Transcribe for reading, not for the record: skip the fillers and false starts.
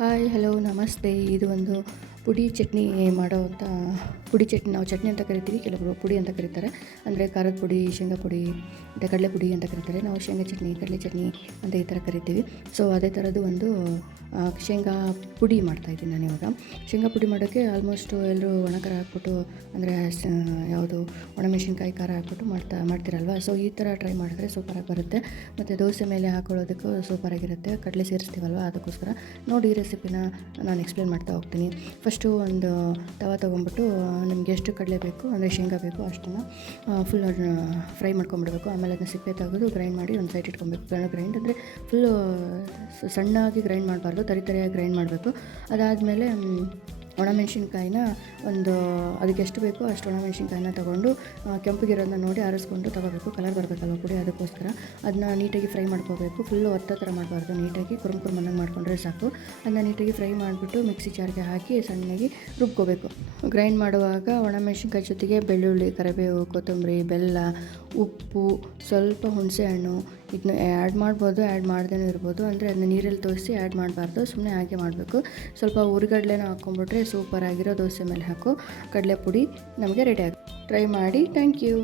Hi hello ನಮಸ್ತೆ. ಇದು ಒಂದು ಪುಡಿ ಚಟ್ನಿ ಮಾಡೋವಂಥ ಪುಡಿ ಚಟ್ನಿ. ನಾವು ಚಟ್ನಿ ಅಂತ ಕರಿತೀವಿ, ಕೆಲವರು ಪುಡಿ ಅಂತ ಕರೀತಾರೆ. ಅಂದರೆ ಖಾರದ ಪುಡಿ, ಶೇಂಗಾ ಪುಡಿ ಮತ್ತು ಕಡಲೆ ಪುಡಿ ಅಂತ ಕರೀತಾರೆ. ನಾವು ಶೇಂಗಾ ಚಟ್ನಿ, ಕಡಲೆ ಚಟ್ನಿ ಅಂತ ಈ ಥರ ಕರಿತೀವಿ. ಸೊ ಅದೇ ಥರದ್ದು ಒಂದು ಶೇಂಗಾ ಪುಡಿ ಮಾಡ್ತಾಯಿದ್ದೀನಿ ನಾನು ಇವಾಗ. ಶೇಂಗಾ ಪುಡಿ ಮಾಡೋಕ್ಕೆ ಆಲ್ಮೋಸ್ಟು ಎಲ್ಲರೂ ಒಣ ಖಾರ ಹಾಕ್ಬಿಟ್ಟು, ಅಂದರೆ ಯಾವುದು ಒಣಮೆಣಸಿನ್ಕಾಯಿ ಖಾರ ಹಾಕ್ಬಿಟ್ಟು ಮಾಡ್ತಿರಲ್ವ. ಸೊ ಈ ಥರ ಟ್ರೈ ಮಾಡಿದ್ರೆ ಸೂಪರಾಗಿ ಬರುತ್ತೆ. ಮತ್ತು ದೋಸೆ ಮೇಲೆ ಹಾಕೊಳ್ಳೋದಕ್ಕೂ ಸೂಪರಾಗಿರುತ್ತೆ. ಕಡಲೆ ಸೇರಿಸ್ತೀವಲ್ವ, ಅದಕ್ಕೋಸ್ಕರ ನೋಡಿ ಈ ರೆಸಿಪಿನ ನಾನು ಎಕ್ಸ್ಪ್ಲೇನ್ ಮಾಡ್ತಾ ಹೋಗ್ತೀನಿ. ಫಸ್ಟು ಒಂದು ತವ ತೊಗೊಂಬಿಟ್ಟು ನಿಮಗೆ ಎಷ್ಟು ಕಡಲೆ ಬೇಕು, ಅಂದರೆ ಶೇಂಗಾ ಬೇಕು ಅಷ್ಟನ್ನು ಫುಲ್ ಫ್ರೈ ಮಾಡ್ಕೊಂಬಿಡ್ಬೇಕು. ಆಮೇಲೆ ಅದನ್ನ ಸಿಪ್ಪೆ ತೆಗೆದು ಗ್ರೈಂಡ್ ಮಾಡಿ ಒಂದು ಸೈಡ್ ಇಟ್ಕೊಬೇಕು. ಗ್ರೈಂಡ್ ಅಂದರೆ ಫುಲ್ಲು ಸಣ್ಣಾಗಿ ಗ್ರೈಂಡ್ ಮಾಡಬಾರ್ದು, ತರಿಯಾಗಿ ಗ್ರೈಂಡ್ ಮಾಡಬೇಕು. ಅದಾದಮೇಲೆ ಒಣಮೆಣ್ಸಿನ್ಕಾಯಿನ ಒಂದು ಅದಕ್ಕೆ ಎಷ್ಟು ಬೇಕೋ ಅಷ್ಟು ಒಣಮೆಣ್ಸಿನ್ಕಾಯಿನ ತೊಗೊಂಡು ಕೆಂಪಗಿರೋದನ್ನ ನೋಡಿ ಆರಿಸ್ಕೊಂಡು ತೊಗೋಬೇಕು. ಕಲರ್ ಬರಬೇಕಲ್ವ ಪುಡಿ, ಅದಕ್ಕೋಸ್ಕರ ಅದನ್ನ ನೀಟಾಗಿ ಫ್ರೈ ಮಾಡ್ಕೋಬೇಕು. ಫುಲ್ಲು ಒತ್ತ ಥರ ಮಾಡಬಾರ್ದು, ನೀಟಾಗಿ ಕುರುಮನ್ನಾಗಿ ಮಾಡ್ಕೊಂಡ್ರೆ ಸಾಕು. ಅದನ್ನ ನೀಟಾಗಿ ಫ್ರೈ ಮಾಡಿಬಿಟ್ಟು ಮಿಕ್ಸಿ ಜಾರ್ಗೆ ಹಾಕಿ ಸಣ್ಣಗೆ ರುಬ್ಕೋಬೇಕು. ಗ್ರೈಂಡ್ ಮಾಡುವಾಗ ಒಣಮೆಣ್ಸಿನ್ಕಾಯಿ ಜೊತೆಗೆ ಬೆಳ್ಳುಳ್ಳಿ, ಕರಿಬೇವು, ಕೊತ್ತಂಬರಿ, ಬೆಲ್ಲ, ಉಪ್ಪು, ಸ್ವಲ್ಪ ಹುಣಸೆ ಹಣ್ಣು ಇದನ್ನ ಆ್ಯಡ್ ಮಾಡ್ಬೋದು, ಆ್ಯಡ್ ಮಾಡ್ದೇ ಇರ್ಬೋದು. ಅಂದರೆ ಅದನ್ನ ನೀರಲ್ಲಿ ತೋರಿಸಿ ಆ್ಯಡ್ ಮಾಡಬಾರ್ದು, ಸುಮ್ಮನೆ ಹಾಗೆ ಮಾಡಬೇಕು. ಸ್ವಲ್ಪ ಹುರಿಗಡ್ಲೆನ ಹಾಕ್ಕೊಂಬಿಟ್ರೆ ಸೂಪರಾಗಿರೋ ದೋಸೆ ಮೇಲೆ ಹಾಕೋ ಕಡಲೆ ಪುಡಿ ನಮಗೆ ರೆಡಿ ಆಗುತ್ತೆ. ಟ್ರೈ ಮಾಡಿ. Thank you.